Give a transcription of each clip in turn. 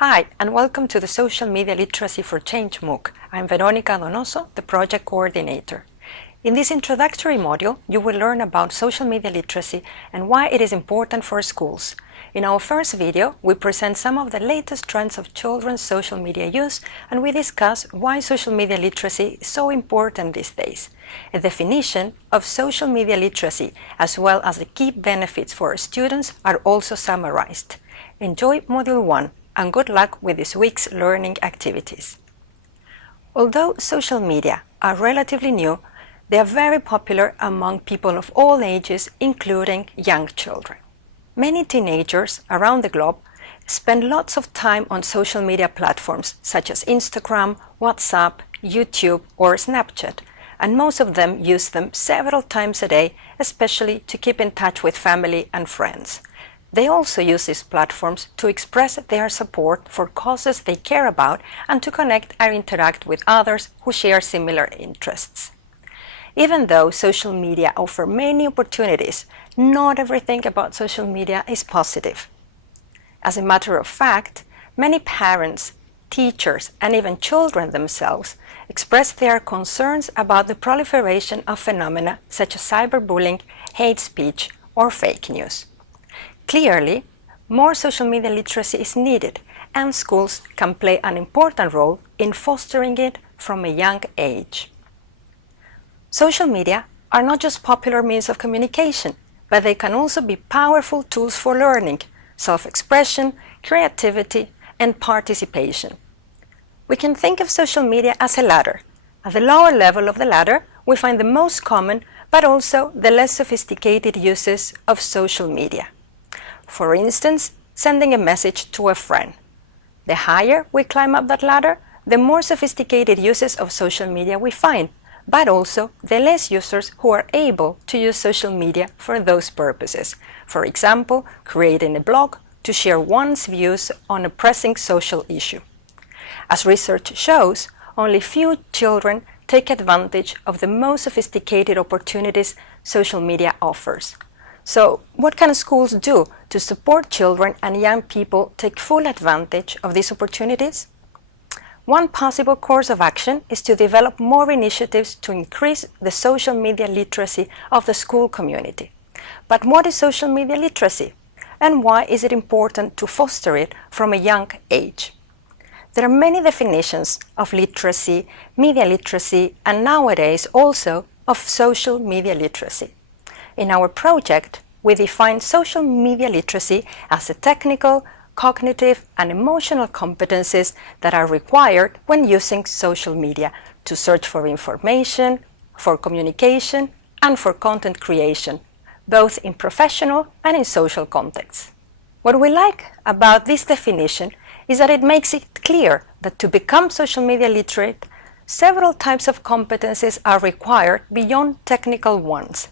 Hi, and welcome to the Social Media Literacy for Change MOOC. I'm Veronica Donoso, the project coordinator. In this introductory module, you will learn about social media literacy and why it is important for schools. In our first video, we present some of the latest trends of children's social media use, and we discuss why social media literacy is so important these days. A definition of social media literacy, as well as the key benefits for students, are also summarized. Enjoy Module 1, and good luck with this week's learning activities. Although social media are relatively new, they are very popular among people of all ages, including young children. Many teenagers around the globe spend lots of time on social media platforms such as Instagram, WhatsApp, YouTube, or Snapchat, and most of them use them several times a day, especially to keep in touch with family and friends. They also use these platforms to express their support for causes they care about and to connect and interact with others who share similar interests. Even though social media offer many opportunities, not everything about social media is positive. As a matter of fact, many parents, teachers, and even children themselves express their concerns about the proliferation of phenomena such as cyberbullying, hate speech, or fake news. Clearly, more social media literacy is needed, and schools can play an important role in fostering it from a young age. Social media are not just popular means of communication, but they can also be powerful tools for learning, self-expression, creativity, and participation. We can think of social media as a ladder. At the lower level of the ladder, we find the most common, but also the less sophisticated uses of social media. For instance, sending a message to a friend. The higher we climb up that ladder, the more sophisticated uses of social media we find, but also the less users who are able to use social media for those purposes. For example, creating a blog to share one's views on a pressing social issue. As research shows, only few children take advantage of the most sophisticated opportunities social media offers. So, what can schools do to support children and young people take full advantage of these opportunities? One possible course of action is to develop more initiatives to increase the social media literacy of the school community. But what is social media literacy? And why is it important to foster it from a young age? There are many definitions of literacy, media literacy, and nowadays also of social media literacy. In our project, we define social media literacy as the technical, cognitive, and emotional competencies that are required when using social media to search for information, for communication, and for content creation, both in professional and in social contexts. What we like about this definition is that it makes it clear that to become social media literate, several types of competencies are required beyond technical ones.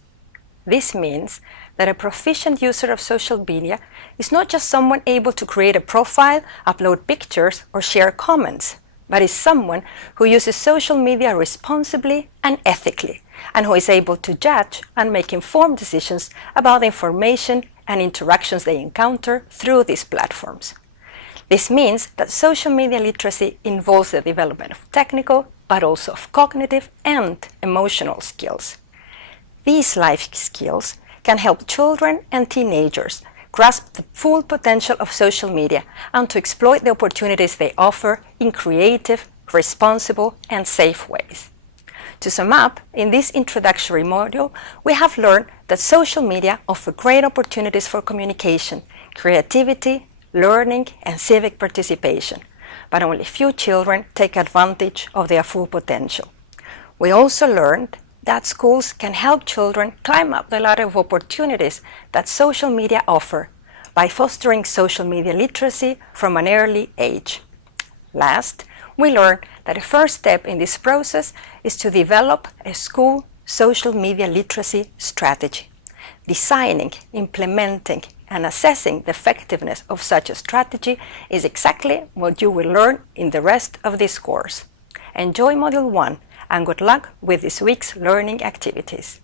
This means that a proficient user of social media is not just someone able to create a profile, upload pictures, or share comments, but is someone who uses social media responsibly and ethically, and who is able to judge and make informed decisions about the information and interactions they encounter through these platforms. This means that social media literacy involves the development of technical, but also of cognitive and emotional skills. These life skills can help children and teenagers grasp the full potential of social media and to exploit the opportunities they offer in creative, responsible, and safe ways. To sum up, in this introductory module, we have learned that social media offer great opportunities for communication, creativity, learning, and civic participation, but only few children take advantage of their full potential. We also learned that schools can help children climb up the ladder of opportunities that social media offer by fostering social media literacy from an early age. Last, we learned that the first step in this process is to develop a school social media literacy strategy. Designing, implementing, and assessing the effectiveness of such a strategy is exactly what you will learn in the rest of this course. Enjoy Module 1 and good luck with this week's learning activities.